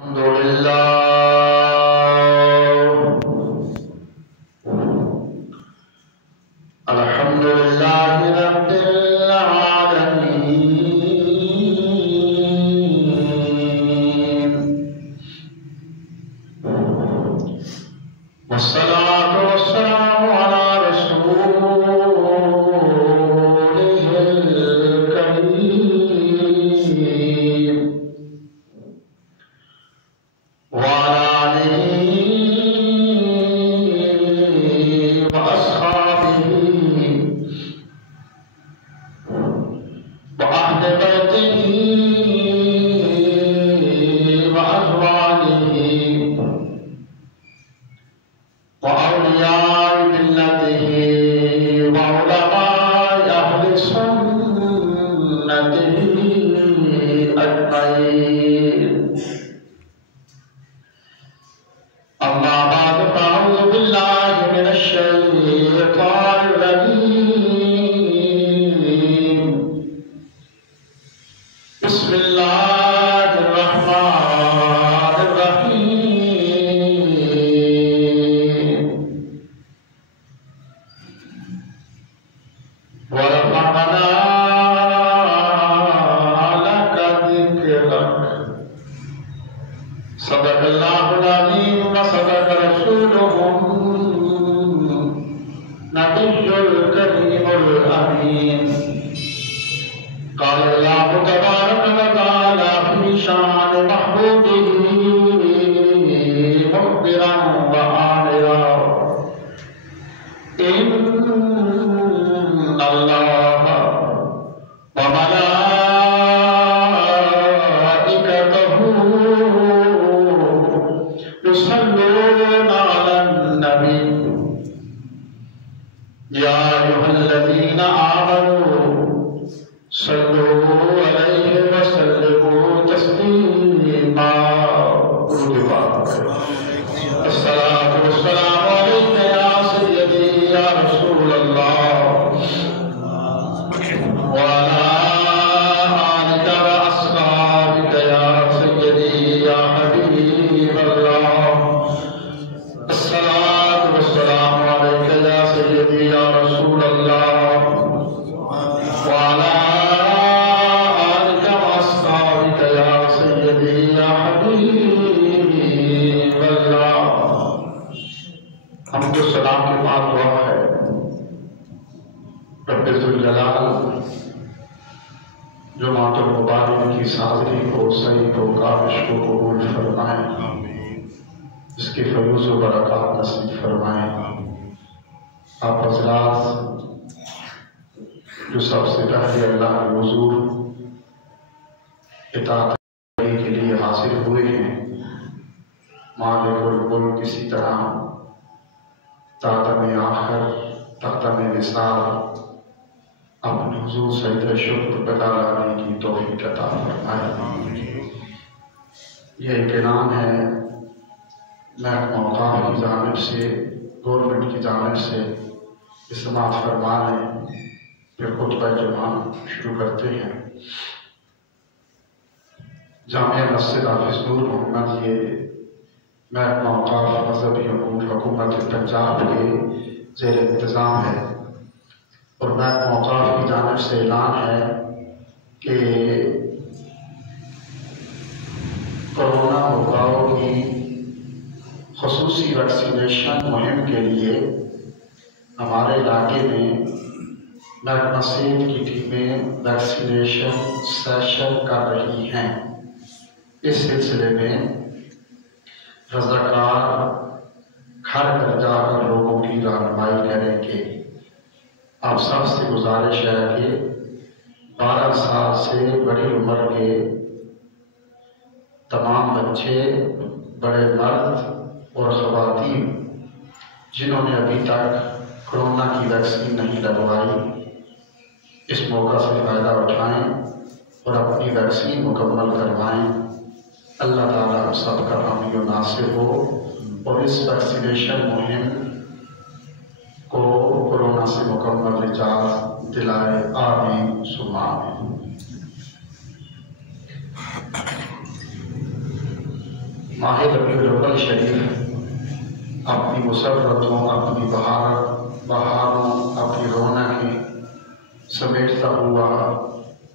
الحمد لله الحمد لله رب العالمين والصلاة والسلام على رسوله الكريم وعلى آله وأصحابه وأهل بيته وأزواجه وأولياء ملته وعلماء أهل سنته أجمعين. أما بعد فأعوذ بالله من الشيطان الرجيم. بسم الله الرحمن الرحيم. ورفعنا لك ذكرك. صدق الله العظيم وصدق رسوله النبي الكريم الأمين. قال الله تبارك وتعالى في شان محبوبه مخبرا وآمرا: إن الله وملائكته يصلون على النبي يا أيها الذين آمنوا صلوا عليه وسلموا تسليما. الصلاة والسلام عليك يا سيدي يا رسول الله وعلى آلك وأصحابك يا سيدي يا حبيب الله. الصلاة والسلام عليك يا سيدي يا رسول الله وعلى آلك وأصحابك يا سيدي يا حبيب الله. حمد و سلام کے بعد دعا ہے: رب ذوالجلال جماعت المبارک کی حاضری کو، صحیح کو، کاوش کو قبول فرمائیں، اس کی فیوز و برکات نصیب فرمائیں. آپ حضرات جو سب سے پہلے اللہ کے حضور اطاعت کے لیے حاضر ہوئے ہیں، مالک الملک اسی طرح تاتم آخر تختم وصال اپنے حضور سید شکر بتا لانے کی توفیق عطا فرمائے. یہ ایک اعلان ہے محکمہ اوقاف کی جانب سے، گورنمنٹ کی جانب سے. سماعت فرما لیں، پھر خطبہ جمعہ شروع کرتے ہیں. جامعہ مسجد حافظ نور محمد یہ محکمہ اوقاف مذہبی امور حکومت پنجاب کے زیر انتظام ہے، اور محکمہ اوقاف کی جانب سے اعلان ہے کہ کورونا وباؤ کی خصوصی ویکسینیشن مہم کے لیے ہمارے علاقے میں محکمہ صحت کی ٹیمیں ویکسینیشن سیشن کر رہی ہیں. اس سلسلے میں رضاکار گھر گھر جا کر لوگوں کی رہنمائی کریں گے. آپ سب سے گزارش ہے کہ 12 سال سے بڑی عمر کے تمام بچے، بڑے مرد اور خواتین جنہوں نے ابھی تک کورونا کی ویکسین نہیں لگوائی، اس موقع سے فائدہ اٹھائیں اور اپنی ویکسین مکمل کروائیں. اللہ تعالیٰ ہم سب کا حامی و ناصر ہو اور اس ویکسینیشن مہم کو کورونا سے مکمل نجات دلائے. آمین ثم آمین. ماہ ربیع الاول شریف اپنی مسرتوں، اپنی بہاروں، اپنی رونقیں سمیٹتا ہوا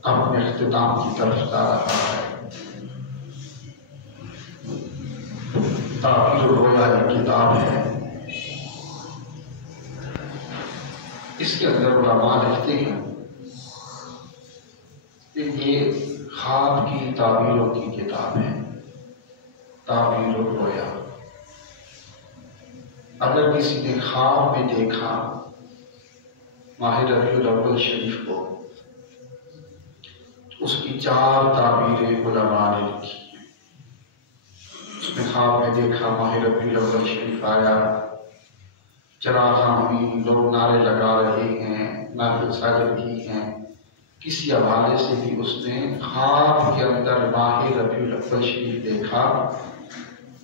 اپنے اختتام کی طرف جا رہا ہے۔ تعبیر الرؤیا یہ کتاب ہے، اس کے اندر علماء لکھتے ہیں کہ یہ خواب کی تعبیروں کی کتاب ہے۔ تعبیر الرؤیا، اگر کسی نے خواب میں دیکھا ماہ ربیع الاول شریف کو، تو اس کی 4 تعبیریں علماء نے لکھی ہیں۔ اس نے خواب میں دیکھا ماہ ربیع الاول شریف آیا، چراغاں ہوئی، لوگ نعرے لگا رہے ہیں، نعرے سج رہی ہیں۔ کسی حوالے سے بھی اس نے خواب کے اندر ماہ ربیع الاول شریف دیکھا،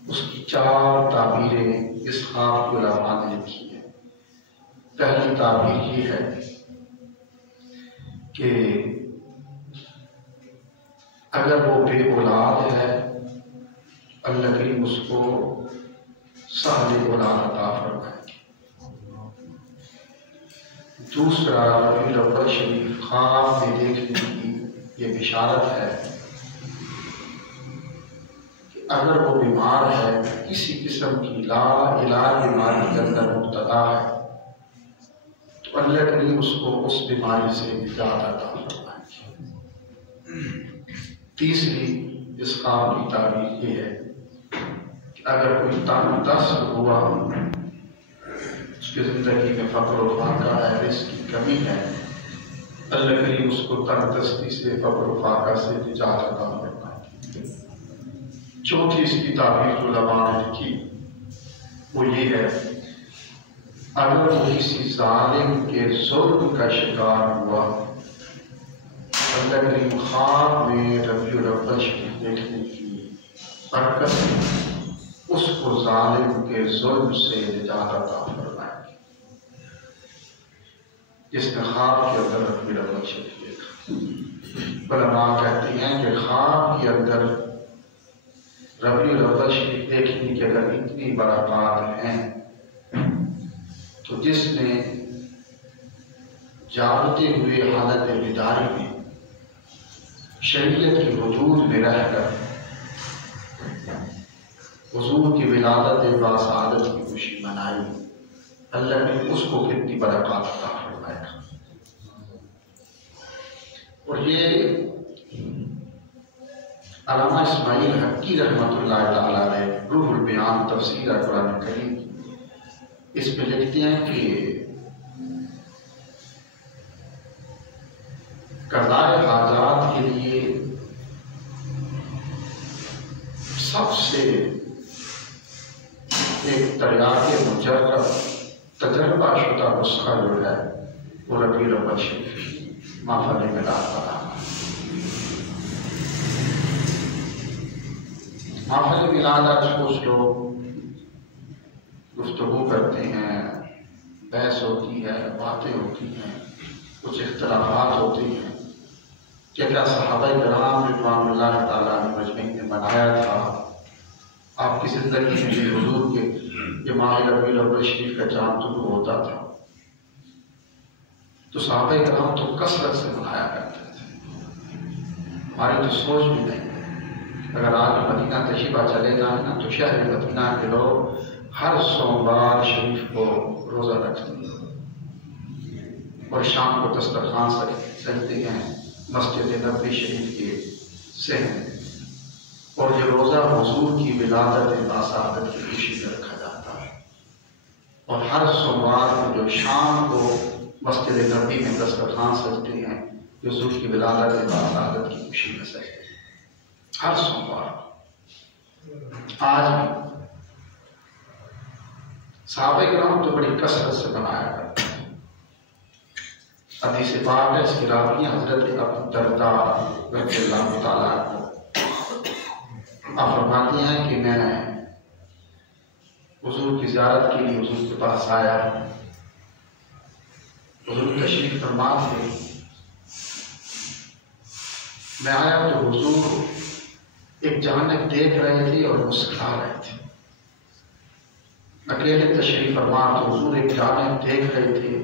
اس کی 4 تعبیریں اس خواب کے علماء نے لکھی ہے۔ پہلی تعبیر یہ ہے کہ اگر وہ بے اولاد ہے، اللہ کریم اس کو سہل اولاد عطا فرمائے۔ دوسرا، ربیع الاول شریف خواب میں دیکھنے کی یہ بشارت ہے کہ اگر وہ بیمار ہے، کسی قسم کی لا علاج بیماری کے اندر مبتلا ہے، تو اللہ کریم اس کو اس بیماری سے نجات عطا فرمائے۔ تیسری اس خواب کی تعبیر یہ ہے کہ اگر کوئی تنگ دست ہوا، اس کی زندگی میں فقر و فاقہ ہے، رزق کی کمی ہے، اللہ کریم اس کو تنگ دستی سے، فقر و فاقہ سے نجات عطا فرمائے۔ چوتھی اس کی تعبیر علماء نے لکھی، وہ یہ ہے اگر وہ کسی ظالم کے ظلم کا شکار ہوا، اللہ کریم خواب میں ربیع الاول شریف دیکھنے کی برکت اس کو ظالم کے ظلم سے نجات عطا فرمائے۔ جس نے خواب کے اندر ربیع الاول شریف دیکھا، علماء کہتے ہیں کہ خواب کے اندر ربیع الاول شریف دیکھنے کی اگر اتنی برکات ہیں، تو جس نے جاگتے ہوئے حالت بیداری میں شریعت کے وجود میں رہ کر حضور کی ولادت باسعادت کی خوشی منائی، اللہ نے اس کو کتنی برکات عطا فرمائے گا۔ اور یہ علامہ اسماعیل حقی رحمۃ اللہ تعالیٰ نے روح البیان تفسیر قرآن کریم اس میں لکھتے ہیں کہ قضاء حاجات کے لیے سب سے ایک تریاق مجرب تجربہ شدہ نسخہ جو ہے وہ ربیع الاول شریف محفل میلاد بنانا۔ محفل میلاد آج کچھ لوگ گفتگو کرتے ہیں، بحث ہوتی ہے، باتیں ہوتی ہیں، کچھ اختلافات ہوتے ہیں کہ کیا صحابہ کرام رضوان اللہ تعالیٰ مجمعین نے منایا تھا، آپ کی زندگی میں یہ حضور کے یہ ماہ ربیع الاول شریف کا چاند طلوع ہوتا تھا، تو صحابہ کرام تو کثرت سے منایا کرتے تھے۔ ہماری تو سوچ بھی نہیں ہے، اگر آج مدینہ تشریفہ چلے جائیں نا تو شہر مدینہ کے لوگ ہر سوموار شریف کو روزہ رکھتے ہیں اور شام کو دسترخوان سجتے ہیں مسجد نبوی شریف کے صحن، اور یہ روزہ حضور کی ولادت باسعادت کی خوشی میں رکھا جاتا ہے۔ اور ہر سوموار کو جو شام کو مسجد نبوی میں دسترخوان سجتے ہیں، حضور کی ولادت باسعادت کی خوشی میں سجتے ہیں ہر سوموار۔ آج بھی صحابہ کرام تو بڑی کثرت سے منایا کرتے ہیں۔ حدیث پاک ہے، اس کی راوی حضرت ابو درداء رضی اللہ تعالیٰ عنہ، آپ فرماتے ہیں کہ میں حضور کی زیارت کے لیے حضور کے پاس آیا، حضور تشریف فرما تھے، میں آیا تو حضور ایک جانب دیکھ رہے تھے اور مسکرا رہے تھے۔ اکیلے تشریف فرما تو حضور ایک جانب دیکھ رہے تھے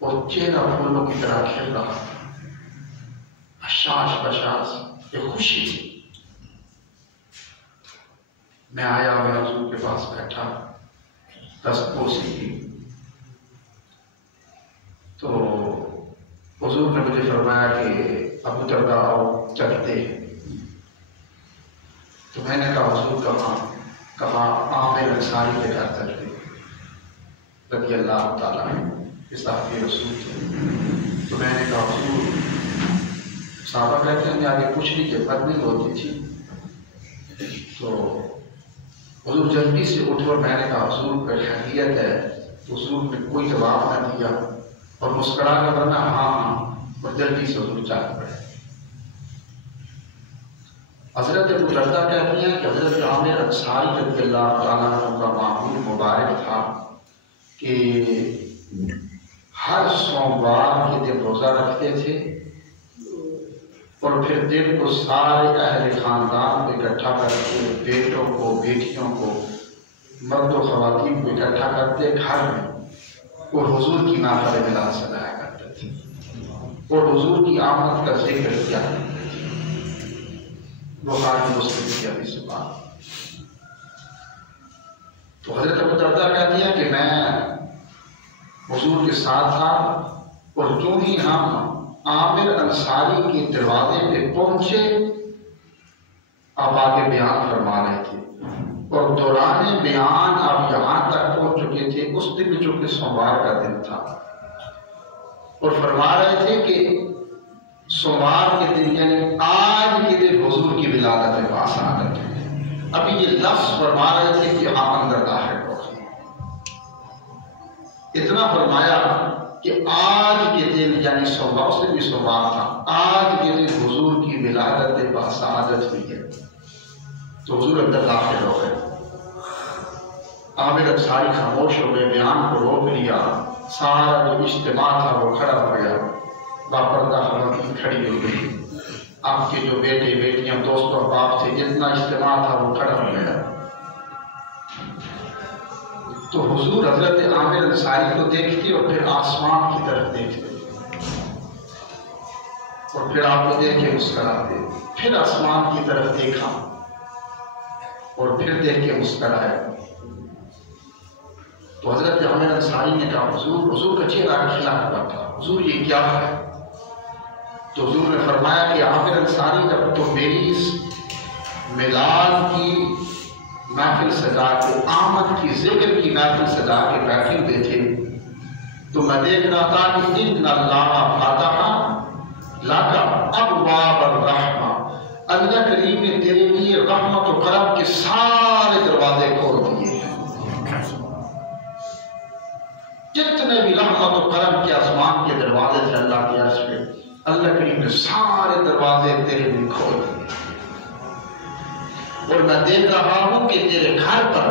اور چہرہ پھولوں کی طرح کھل رہا تھا، بشاش بشاش، ایک خوشی تھی۔ میں آیا اور حضور کے پاس بیٹھا، دستبوسی کی، تو حضور نے مجھے فرمایا کہ ابو درداء آؤ چلتے ہیں۔ تو میں نے کہا حضور کہا عامر انصاری کے گھر چلتے رضی اللہ تعالیٰ عنہ، صحابی رسول تھے۔ تو میں نے کہا حضور، صحابہ کہتے ہیں آگے پوچھنے کی بات نہیں ہوتی تھی، تو حضور جلدی سے اٹھے اور میں نے کہا حضور پر حقیقت ہے، تو حضور نے کوئی جواب نہ دیا اور مسکرا کر ورنہ ہاں، اور جلدی سے حضور چل پڑے۔ حضرت ابو درداء کہتی ہیں کہ حضرت عامر انصاری رضی اللہ تعالیٰ عنہ کا معمول مبارک تھا کہ ہر سوموار کے دن روزہ رکھتے تھے اور پھر دن کو سارے اہل خاندان کو اکٹھا کر کے، بیٹوں کو، بیٹیوں کو، مرد و خواتین کو اکٹھا کرتے گھر میں، اور حضور کی محفل میلاد سجایا کرتے تھے اور حضور کی آمد کا ذکر کیا کرتے تھے۔ بخاری مسلم کی حدیث سے بات۔ تو حضرت ابو درداء کہتی ہے کہ میں حضور کے ساتھ تھا اور جو ہی ہم عامر انصاری کے دروازے پہ پہنچے، آپ آگے بیان فرما رہے تھے اور دوران بیان آپ یہاں تک پہنچ چکے تھے، اس دن جو کہ سوموار کا دن تھا، اور فرما رہے تھے کہ سوموار کے دن یعنی آج کے دن حضور کی ولادت پاس آ رہے تھے۔ ابھی یہ لفظ فرما رہے تھے کہ آپ اندر داخل ہو۔ اتنا فرمایا کہ آج کے دن یعنی سوموار، اس دن بھی سوموار تھا، آج کے دن حضور کی ولادت باسعادت ہوئی ہے۔ تو حضور اندر داخل ہو گئے۔ عامر انصاری خاموش ہو گئے، بیان کو روک لیا، سارا جو اجتماع تھا وہ کھڑا ہو گیا، باپردہ خواتین کھڑی ہو گئی، آپ کے جو بیٹے بیٹیاں دوست و احباب تھے، جتنا اجتماع تھا وہ کھڑا ہو گیا۔ تو حضور حضرت عامر انصاری کو دیکھتے اور پھر آسمان کی طرف دیکھتے اور پھر آپ کو دیکھ کے مسکراتے، پھر آسمان کی طرف دیکھا اور پھر دیکھ کے مسکرائے۔ تو حضرت عامر انصاری نے کہا حضور کا چہرہ کھلا ہوا تھا، حضور یہ کیا ہے؟ تو حضور نے فرمایا کہ عامر انصاری جب تو میری اس میلاد کی محفل سجا کے، آمد کی ذکر کی محفل سجا کے بیٹھے ہوئے تھے، تو میں دیکھ رہا تھا کہ ان اللہ فتح لک ابواب الرحمہ، اللہ کریم نے تیرے لیے رحمت و کرم کے سارے دروازے کھول دیے ہیں۔ جتنے بھی رحمت و کرم کے آسمان کے دروازے تھے اللہ کے عرش پہ، اللہ کریم نے سارے دروازے تیرے لیے کھول دیے، اور میں دیکھ رہا ہوں کہ تیرے گھر پر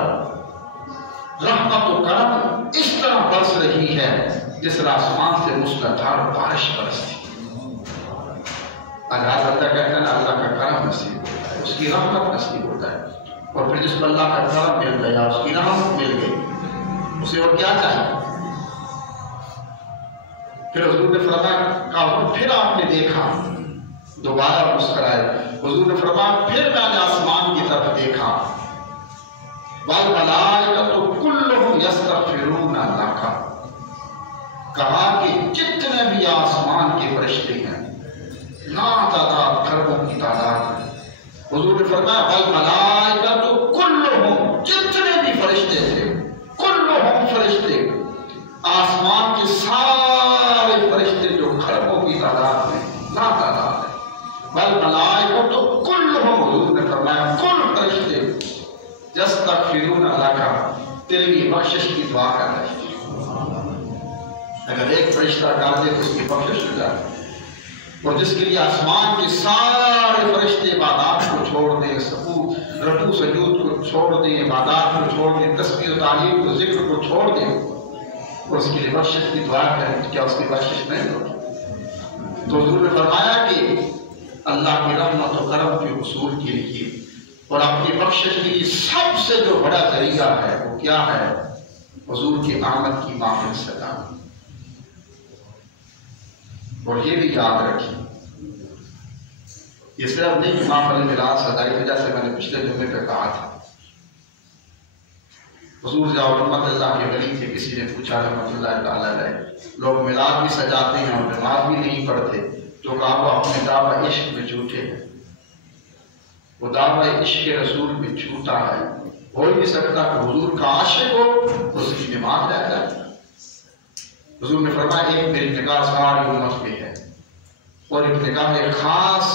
رحمت و کرم اس طرح برس رہی ہے جس طرح آسمان سے موسلادھار بارش برستی۔ اللہ کہتا ہے نا اللہ کا کرم نصیب ہوتا ہے، اس کی رحمت نصیب ہوتا ہے، اور پھر جس کو اللہ کا کرم مل گیا، اس کی رحمت مل گئی، اسے اور کیا چاہیے؟ پھر حضور نے فرمایا کہا پھر آپ نے دیکھا، دوبارہ مسکرائے۔ حضور نے فرمایا پھر میں نے آسمان کی طرف دیکھا، والملائکۃ کلھم یستغفرون لک، کہا کہ جتنے بھی آسمان کے فرشتے ہیں، لا تعداد کروڑوں کی تعداد ہے۔ حضور نے فرمایا والملائکۃ کلھم، جتنے بھی فرشتے تھے، کلھم فرشتے، آسمان کے سارے فرشتے جو کھربوں کی تعداد میں لا تعداد ہے، والملائکۃ کلھم، حضور نے فرمایا کل فرشتے یستغفرون لک، تیرے لیے بخشش کی دعا کر رہے ہیں۔ اگر ایک فرشتہ کر دے تو اس کی بخشش ہو جائے، اور جس کے لیے آسمان کے سارے فرشتے عبادات کو چھوڑ دیں، رکوع سجود کو چھوڑ دیں، عبادات کو چھوڑ دیں، تسبیح و تعلیل کو، ذکر کو چھوڑ دیں، اور اس کے لیے بخشش کی دعا کریں، تو کیا اس کی بخشش نہیں ہوگی؟ تو حضور نے فرمایا کہ اللہ کی رحمت و کرم کے حصول کے لیے اور اپنی بخشش کے لیے سب سے جو بڑا ذریعہ ہے وہ کیا ہے؟ حضور کی آمد کی محفل سجانا۔ اور یہ بھی یاد رکھیے، یہ صرف نہیں کہ محفل میلاد سجائی، جیسے میں نے پچھلے جمعے پہ کہا تھا، حضور ضیاء الرحمت اللہ کے ولی تھے، کسی نے پوچھا رحمت اللہ تعالیٰ علیہ، لوگ میلاد بھی سجاتے ہیں اور نماز بھی نہیں پڑھتے، تو کہا وہ اپنے دعوی عشق میں جھوٹے ہیں، وہ دعوی عشق رسول میں جھوٹا ہے، ہو ہی نہیں سکتا کہ حضور کا عاشق ہو اس کی نماز رہ جائے۔ حضور نے فرمایا ایک میری نگاہ ساری امت پہ ہے اور ایک نگاہ خاص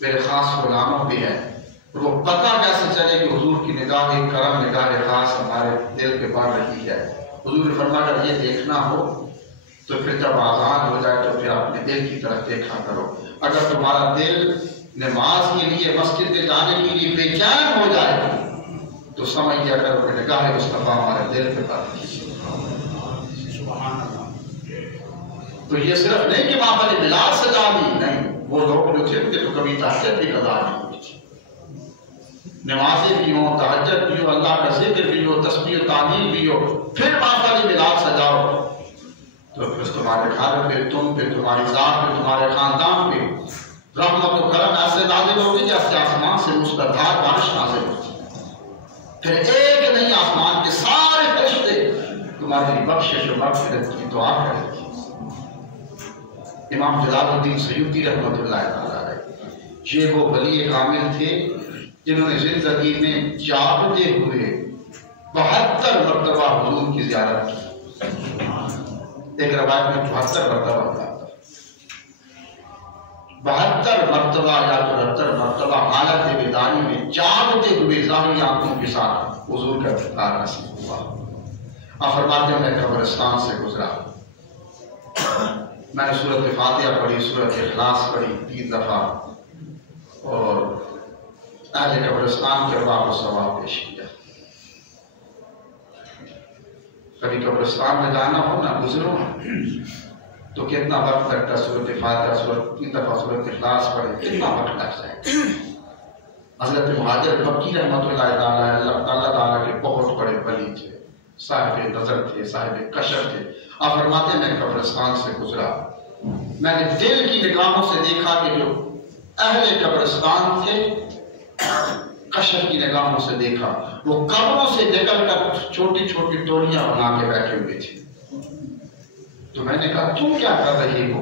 میرے خاص غلاموں پہ ہے، اور وہ پتہ کیسے چلے کہ حضور کی نگاہ کرم نگاہ خاص ہمارے دل پہ پڑ رہی ہے؟ حضور نے فرمایا اگر یہ دیکھنا ہو تو پھر جب آزان ہو جائے تو پھر اپنے دل کی طرف دیکھا کرو، اگر تمہارا دل نماز کے لیے مسجد میں جانے کے لیے بے چین ہو جائے تو سمجھ لیا کرو کہ نگاہ مصطفیٰ ہمارے دل پہ پڑ رہی ہے۔ تو یہ صرف نہیں کہ محفل میلاد سجا لی، نہیں، وہ لوگ جو تھے ان کے تو کبھی تہجد بھی قضا نہیں ہوئی تھی، نمازیں بھی ہوں، تہجد بھی ہو، اللہ کا ذکر بھی ہو، تسبیح و تعلیل بھی ہو، پھر محفل میلاد سجاؤ تو پھر تمہارے گھر پہ، تم پہ، تمہاری ذات پہ، تمہارے خاندان پہ رحمت و کرم ایسے نازل ہوگی جیسے آسمان سے مصطفیٰ بارش نازل ہوتی، پھر ایک نہیں آسمان کے سارے فرشتے تمہاری بخشش و مغفرت کی دعا کریں گے۔ امام جلال الدین سیوطی رحمۃ اللہ تعالیٰ علیہ یہ وہ ولی کامل تھے جنہوں نے زندگی میں جاگتے ہوئے 72 مرتبہ حضور کی زیارت کی، ایک روایت میں 72 مرتبہ تھا، 72 مرتبہ یا 73 مرتبہ حالت بیداری میں جاگتے ہوئے ظاہری آنکھوں کے ساتھ حضور کا دیدار نصیب ہوا۔ آپ فرماتے ہیں میں قبرستان سے گزرا، میں نے سورۃ فاتحہ پڑھی، سورۃ اخلاص پڑھی 3 دفعہ، اور اہل قبرستان کے ارواح کو ثواب پیش کیا۔ کبھی قبرستان میں جانا ہو نہ گزرو تو کتنا وقت لگتا ہے، سورۃ فاتحہ 3 دفعہ سورۃ اخلاص پڑھے کتنا وقت لگ جائے۔ حضرت مہاجر مکی رحمۃ اللہ تعالیٰ اللہ تعالیٰ کے بہت بڑے ولی تھے، صاحب نظر تھے، صاحب کشف تھے۔ آپ فرماتے ہیں میں قبرستان سے گزرا، میں نے دل کی نگاہوں سے دیکھا کہ جو اہل قبرستان تھے کشف کی نگاہوں سے دیکھا وہ قبروں سے نکل کر چھوٹی چھوٹی ٹولیاں بنا کے بیٹھے ہوئے تھے۔ تو میں نے کہا تم کیا کر رہے ہو؟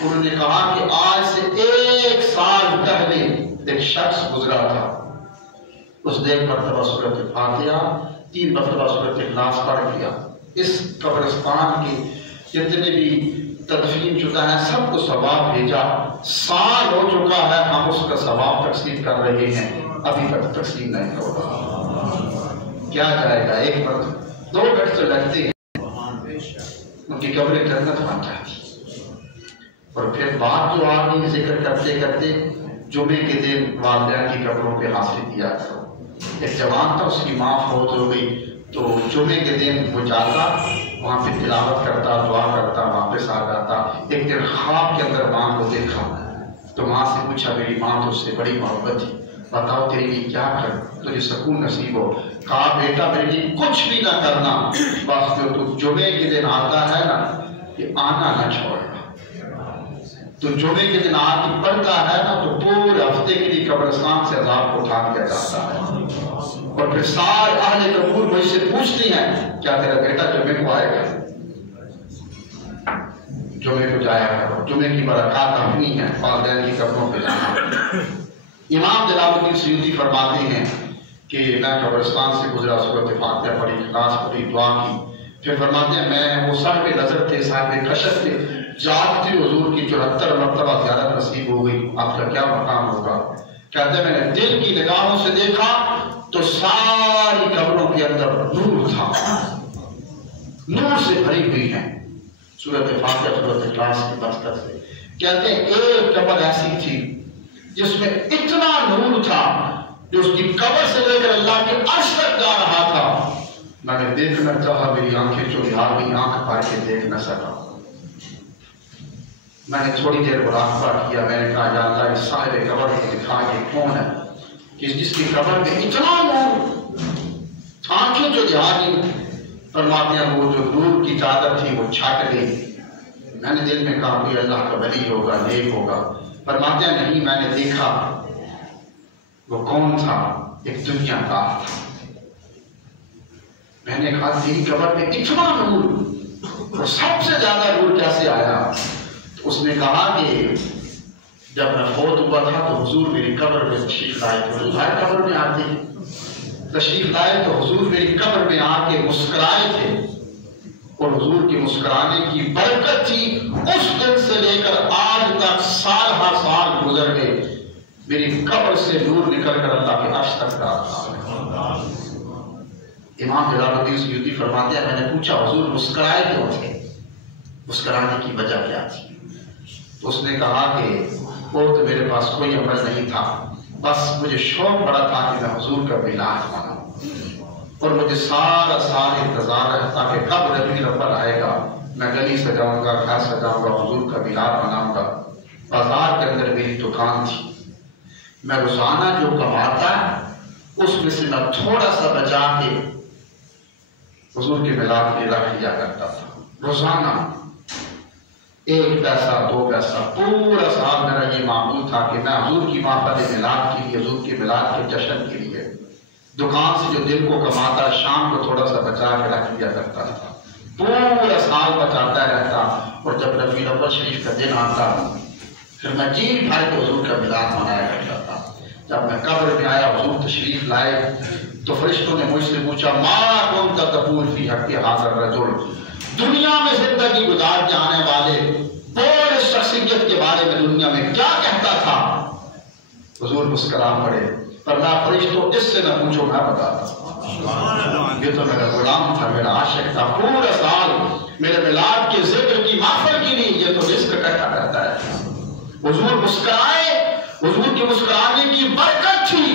انہوں نے کہا کہ آج سے 1 سال پہلے ایک شخص گزرا تھا، اس نے 1 مرتبہ سورۃ فاتحہ 3 مرتبہ سورۃ اخلاص پڑھ لیا، اس قبرستان کے جتنے بھی تدفین شدہ ہیں سب کو ثواب بھیجا، سال ہو چکا ہے ہم اس کا ثواب تقسیم کر رہے ہیں، ابھی تک تقسیم نہیں ہو رہا۔ کیا جائے گا، 1 منٹ 2 منٹ تو لگتے ہیں، ان کی قبریں جنت بن جاتی۔ اور پھر بات جو آگے ذکر کرتے کرتے جمعے کے دن والدین کی قبروں پہ حاضری دیا کرو۔ ایک جوان تھا، اس کی ماں فوت ہو گئی، تو جمعے کے دن وہ جاتا، وہاں پہ تلاوت کرتا، دعا کرتا، واپس آ جاتا۔ ایک دن خواب کے اندر ماں کو دیکھا تو ماں سے پوچھا میری ماں تو اس سے بڑی محبت تھی، بتاؤ تیرے لیے کیا کروں تجھے سکون نصیب ہو؟ کہا بیٹا میرے لیے کچھ بھی نہ کرنا، بس جو تو جمعے کے دن آتا ہے نا یہ آنا نہ چھوڑنا، تو جمعے کے دن آ کے پڑھتا ہے نا تو پورے ہفتے کے لیے قبرستان سے عذاب کو اٹھا دیا جاتا ہے۔ اور پھر سارے اہل قبور مجھ سے پوچھتی ہیں کیا تیرا بیٹا جمعے کو آئے گا؟ جمعے کو جایا کرو، جمعے کی برکات اپنی ہے، والدین کی قبروں پہ جانا۔ امام جلال الدین سیوطی فرماتے ہیں کہ میں قبرستان سے گزرا، سورۃ فاتحہ پڑھی، اخلاص پڑھی، دعا کی، پھر فرماتے ہیں میں وہ صاحب نظر تھے، صاحب کشف تھے، جاگتی حضور کی 74 مرتبہ زیارت نصیب ہو گئی، آپ کا کیا مقام ہوگا؟ کہتے ہیں میں نے دل کی نگاہوں سے دیکھا تو ساری قبروں کے اندر نور تھا، نور سے بھری ہوئی ہیں، سورۃ فاتحہ سورۃ اخلاص کی برکت سے۔ کہتے ہیں ایک قبر ایسی تھی جس میں اتنا نور تھا جو اس کی قبر سے لے کر اللہ کے عرش تک جا رہا تھا، میں نے دیکھنا چاہا، میری آنکھیں چوری آ گئی، آنکھ پار کے دیکھ نہ سکا۔ میں نے تھوڑی دیر مراقبہ کیا، میں نے کہا یا اللہ اس صاحب قبر کو دکھا یہ کون ہے؟ کہ جس کی قبر میں اتنا نور، آنکھیں جو جہادی، فرماتے ہیں وہ جو نور کی چادر تھی وہ چھٹ گئی۔ میں نے دل میں کہا کوئی اللہ کا ولی ہوگا، نیک ہوگا۔ فرماتے ہیں نہیں، میں نے دیکھا وہ کون تھا، ایک دنیا دار تھا۔ میں نے کہا تیری قبر میں اتنا نور، اور سب سے زیادہ نور کیسے آیا؟ تو اس نے کہا کہ جب میں فوت ہوا تھا تو حضور میری قبر میں تشریف لائے تھے۔ حضور قبر میں آتے تشریف لائے تو حضور میری قبر میں آ کے مسکرائے تھے، اور حضور کے مسکرانے کی برکت تھی۔ اس دن سے لے کر آج تک سال ہر سال گزر گئے، میری قبر سے نور نکل کر اللہ کے عرش تک رہا۔ امام جلال الدین سیوطی فرماتے ہیں میں نے پوچھا حضور مسکرائے کیوں تھے، مسکرانے کی وجہ کیا تھی؟ تو اس نے کہا کہ اور تو میرے پاس کوئی عمل نہیں تھا، بس مجھے شوق بڑا تھا کہ میں حضور کا ملاج مناؤں، اور مجھے سارا سال انتظار رہتا کہ کب ربیع الاول آئے گا، میں گلی سجاؤں گا، گھر سجاؤں گا، حضور کا ملاج مناؤں گا۔ بازار کے اندر میری دکان تھی، میں روزانہ جو کماتا اس میں سے میں تھوڑا سا بچا کے حضور کے ملاپ میں رکھ لیا کرتا تھا۔ روزانہ 1 پیسہ 2 پیسہ، پورا سال میرا یہ معمول تھا کہ میں حضور کی محفل میلاد کے لیے، حضور کے میلاد کے جشن کے لیے دکان سے جو دن کو کماتا شام کو تھوڑا سا بچا کے رکھ لیا کرتا تھا۔ پورا سال بچاتا رہتا، اور جب ربیع الاول شریف کا دن آتا پھر میں جی بھر کے حضور کا میلاد منایا کرتا تھا۔ جب میں قبر میں آیا حضور تشریف لائے تو فرشتوں نے مجھ سے پوچھا ما کنت تقول فی حق ھذا الرجل، دنیا میں زندگی گزار کے آنے والے پورے شخصیت کے بارے میں دنیا میں کیا کہتا تھا؟ حضور مسکرا پڑے، فرمایا فرشتوں اس سے نہ پوچھو میں بتاتا ہوں، یہ تو میرا غلام تھا، میرا عاشق تھا، پورا سال میرے میلاد کے ذکر کی محفل کے لیے یہ تو رزق اکٹھا کرتا ہے۔ حضور مسکرائے، حضور کے مسکرانے کی برکت تھی،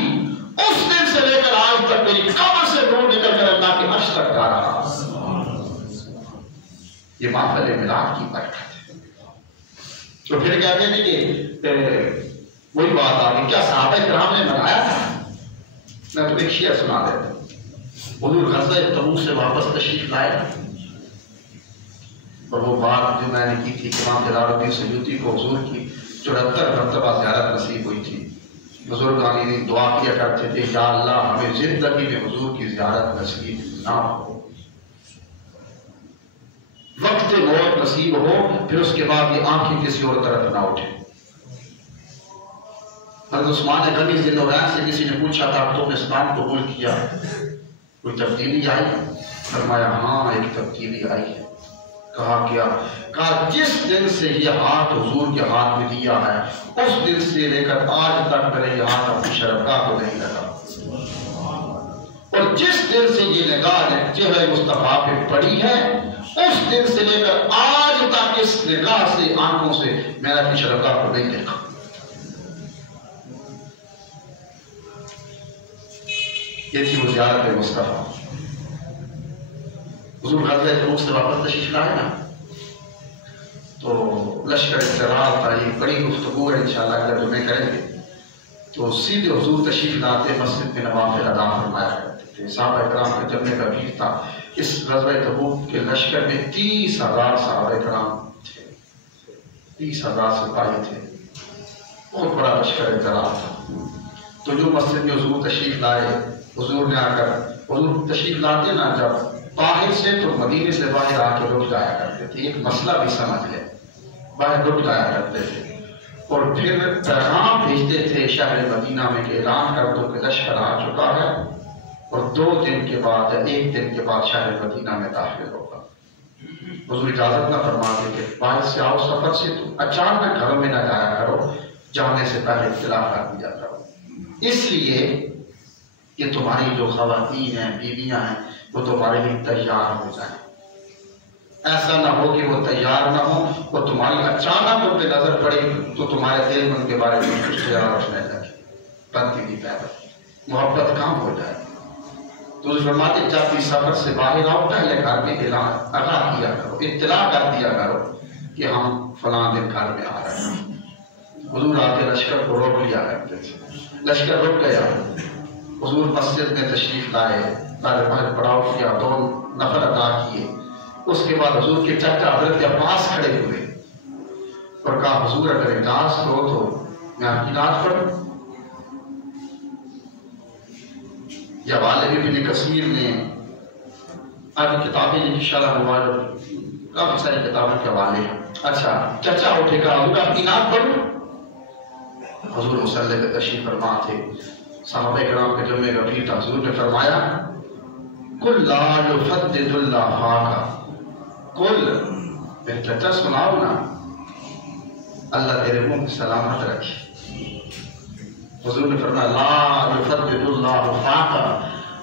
اس دن سے لے کر آج تک میری قبر سے نور نکل کر اللہ کے عرش تک جا رہا۔ یہ محفل میلاد کی برکت ہے۔ تو پھر کہتے ہیں کہ وہی بات آ گئی، کیا صحابہ کرام نے منایا تھا؟ میں تمہیں ایک شعر سنا دیتا ہوں۔ حضور غزوہ تبوک سے واپس تشریف لائے، اور وہ بات جو میں نے کی تھی کہ امام جلال الدین سیوطی کو حضور کی 74 مرتبہ زیارت نصیب ہوئی تھی۔ بزرگان دعا کیا کرتے تھے یا اللہ ہمیں زندگی میں حضور کی زیارت نصیب نہ ہو، وقت موت نصیب ہو، پھر اس کے بعد یہ آنکھیں کسی اور طرف نہ اٹھے۔ حضرت عثمان غنی ذی النورین سے کسی نے پوچھا تھا تم نے اسلام قبول کیا، کوئی تبدیلی آئی؟ فرمایا ہاں ایک تبدیلی آئی ہے۔ کہا کیا؟ کہا جس دن سے یہ ہاتھ حضور کے ہاتھ میں دیا ہے اس دن سے لے کر آج تک میرے یہ ہاتھ اپنی شرمگاہ کو نہیں لگا، اور جس دن سے یہ نگاہ چہرہ مصطفیٰ پہ پڑی ہے اس دن سے لے کر آج تک اس نگاہ سے آنکھوں سے میں نے اپنی شرمگاہ کو نہیں دیکھا۔ یہ تھی وہ زیارت مصطفیٰ۔ حضور غزوہ تبوک سے واپس تشریف لائے نا، تو لشکر چرال تھا، یہ بڑی گفتگو ہے انشاءاللہ اگر جمعے کریں گے، تو سیدھے حضور تشریف لاتے مسجد میں نوافل ادا فرمایا کرتے تھے۔ صحابہ کرام کا جمعے کا بھیڑ تھا، اس غزوہ تبوک کے لشکر میں 30,000 صحابہ کرام تھے، 30,000 سپاہی تھے، بہت بڑا لشکر چرال تھا۔ تو جو مسجد میں حضور تشریف لائے، حضور نے آ کر حضور تشریف لاتے نا جب باہر سے تو مدینے سے باہر آ کے رک جایا کرتے تھے، ایک مسئلہ بھی سمجھ لے، باہر رک جایا کرتے تھے، اور پھر پیغام بھیجتے تھے شہر مدینہ میں کہ اعلان کر دو کہ لشکر آ چکا ہے، اور 2 دن کے بعد یا 1 دن کے بعد شہر مدینہ میں داخل ہوگا۔ حضور اجازت نہ فرماتے کہ باہر سے آؤ سفر سے تو اچانک گھروں میں نہ جایا کرو، جانے سے پہلے اطلاع کر دیا کرو، اس لیے کہ تمہاری جو خواتین ہیں، بیویاں ہیں، وہ تمہارے لیے تیار ہو جائیں، ایسا نہ ہو کہ وہ تیار نہ ہو اور تمہاری اچانک ان پہ نظر پڑے تو تمہارے دل میں ان کے بارے میں کچھ تیار رکھنے لگے، بنتی نہیں پیدا، محبت کام ہو جائے۔ تو فرماتے جب بھی سفر سے باہر آؤ پہلے گھر میں اعلان آگاہ کیا کرو، اطلاع کر دیا کرو کہ ہم فلاں دن گھر میں آ رہے ہیں۔ حضور آ کے لشکر کو روک لیا کرتے تھے، لشکر رک گیا، حضور مسجد میں تشریف لائے، پڑاؤ کیا، 2 نفل ادا کیے، اس کے بعد حضور کے چچا حضرت عباس کھڑے ہوئے اور کہا حضور اگر اجازت ہو تو میں آپ کی نعت پڑھوں؟ یہ حوالے میں ابن کثیر نے آپ کتابیں لکھی، شرح مبارک، کافی ساری کتابوں کے حوالے ہیں۔ اچھا چچا اٹھے کہا حضور آپ کی نعت پڑھوں؟ حضور مصلی پہ تشریف فرما تھے، صحابہ کرام کے جمع غفیر تھا، حضور نے فرمایا قل لا یفدد اللہ فاکا، قل میرے چچا سناؤ نا، اللہ تیرے منہ کی سلامت رکھے۔ حضور نے فرمایا لا یفدد اللہ فاکا،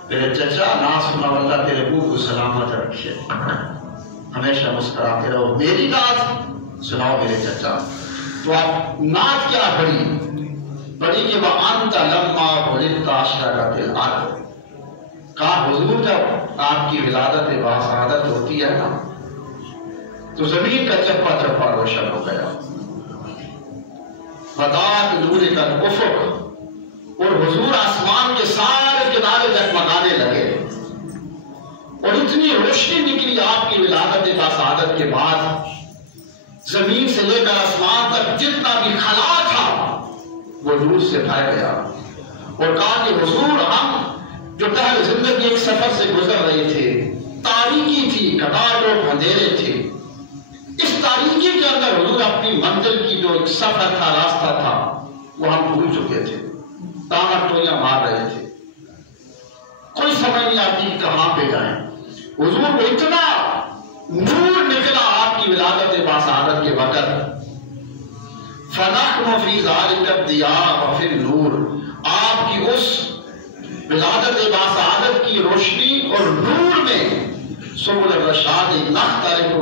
میرے چچا نہ سناؤ، اللہ تیرے منہ کو سلامت رکھے، ہمیشہ مسکراتے رہو، میری نعت سناؤ میرے چچا۔ تو آپ نعت کیا پڑھی کہ وَأَنْتَ لَمَّا وُلِدْتَ أَشْرَقَتِ الْأَرْضُ، کہا حضور جب آپ کی ولادت باسعادت ہوتی ہے نا تو زمین کا چپا چپا روشن ہو گیا، وَضَاءَتْ نُورِكَ الْأُفُقُ، اور حضور آسمان کے سارے کنارے جگمگانے لگے، اور اتنی روشنی نکلی آپ کی ولادت باسعادت کے بعد، زمین سے لے کر آسمان تک جتنا بھی خلا تھا وہ نور سے بھر گیا، اور کہا کہ حضور ہم جو پہلے زندگی ایک سفر سے گزر رہے تھے، تاریکی تھی، گھٹا لوگ اندھیرے تھے، اس تاریکی کے اندر حضور اپنی منزل کی جو ایک سفر تھا، راستہ تھا، وہ ہم بھول چکے تھے، تانا ٹویاں مار رہے تھے، کوئی سمجھ نہیں آتی کہ کہاں پہ جائیں۔ حضور کو اتنا نور نکلا آپ کی ولادت باسعادت کے وقت، فَنَحْنُ فِي ذَلِكَ الضِّيَاءِ وَفِي النُّورِ، آپ کی اس ولادت باسعادت کی روشنی اور نور میں سبل الرشاد نخترق،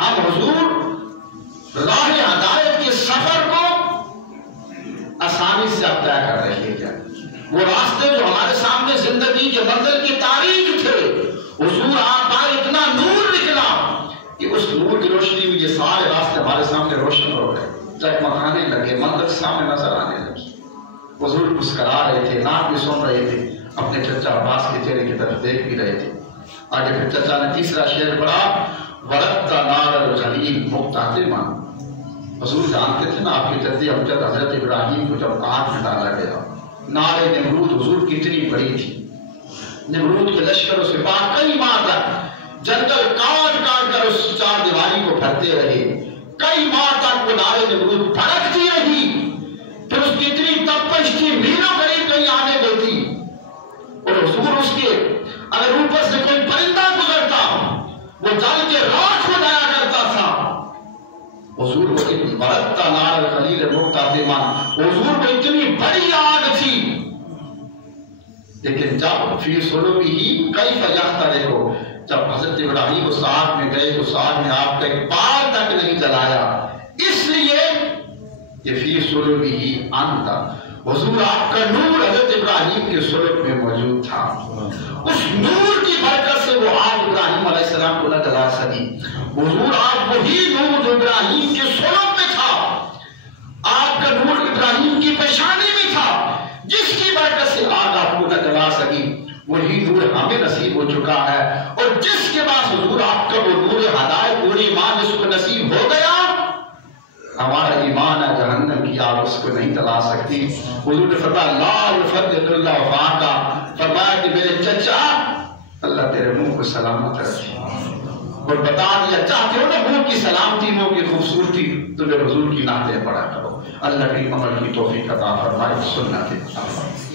ہم حضور راہ ہدایت کے سفر کو آسانی سے اب طے کر رہے ہیں، وہ راستے جو ہمارے سامنے زندگی کے منزل کی تاریخ تھے، حضور آپ کا اتنا نور نکلا کہ اس نور کی روشنی میں یہ سارے راستے ہمارے سامنے روشن ہو گئے، جگمگانے لگے، منزل سامنے نظر آنے لگی۔ حضور مسکرا رہے تھے، نعت بھی سن رہے تھے، اپنے چچا عباس کے چہرے کی طرف دیکھ بھی رہے تھے۔ آگے پھر چچا نے تیسرا شعر پڑھا، وَرَدَّ نَارَ الْخَلِيلِ مُقْتَحِمًا، حضور جانتے تھے نا آپ کے جد امجد حضرت ابراہیم کو جب آگ میں ڈالا گیا، نار نمرود حضور کتنی بڑی تھی، نمرود کے لشکر و سپاہ کئی ماہ تک جنگل کاٹ کاٹ کر اس چار دیواری کو بھرتے رہے، کئی ماہ تک وہ نار نمرود بھڑکتی رہی، پھر اس کی اتنی تپش تھی، میلوں قریب نہیں آنے دیتی، اور حضور اس کے اگر اوپر سے کوئی پرندہ گزرتا وہ جل کے راکھ ہو جایا کرتا تھا۔ حضور کو اتنی برتا نار الخلیل مقتحما، حضور کو اتنی بڑی آگ تھی، لیکن جب فی صلبہ کیف یحترق، جب حضرت ابراہیم اس آگ میں گئے تو اس آگ میں آپ کا ایک بال تک نہیں جلایا، اس لیے کہ فی صلبہ انت، حضور آپ کا نور حضرت ابراہیم کے صلب میں موجود تھا، اس نور کی برکت سے وہ آگ ابراہیم علیہ السلام کو نہ جلا سکی۔ حضور آپ وہی نور جو ابراہیم کے صلب میں تھا، آپ کا نور ابراہیم کی پیشانی میں تھا، جس کی برکت سے آگ آپ کو نہ جلا سکی، وہی نور ہمیں نصیب ہو چکا ہے، اور جس کے بعد حضور آپ کا وہ نور ہدایت نور ایمان اس کو نصیب ہو گیا، ہمارا ایمان ہے جہنم کی آگ اس کو نہیں جلا سکتی۔ حضور نے فرمایا لا یفدد اللہ فاکا، فرمایا کہ میرے چچا اللہ تیرے منہ کو سلامت رکھے، اور بتا دیا چاہتے ہو نا منہ کی سلامتی، منہ کی خوبصورتی، تو میرے حضور کی نعتیں پڑھا کرو۔ اللہ کی عمل کی توفیق عطا فرمائے، سنت عطا فرمائے۔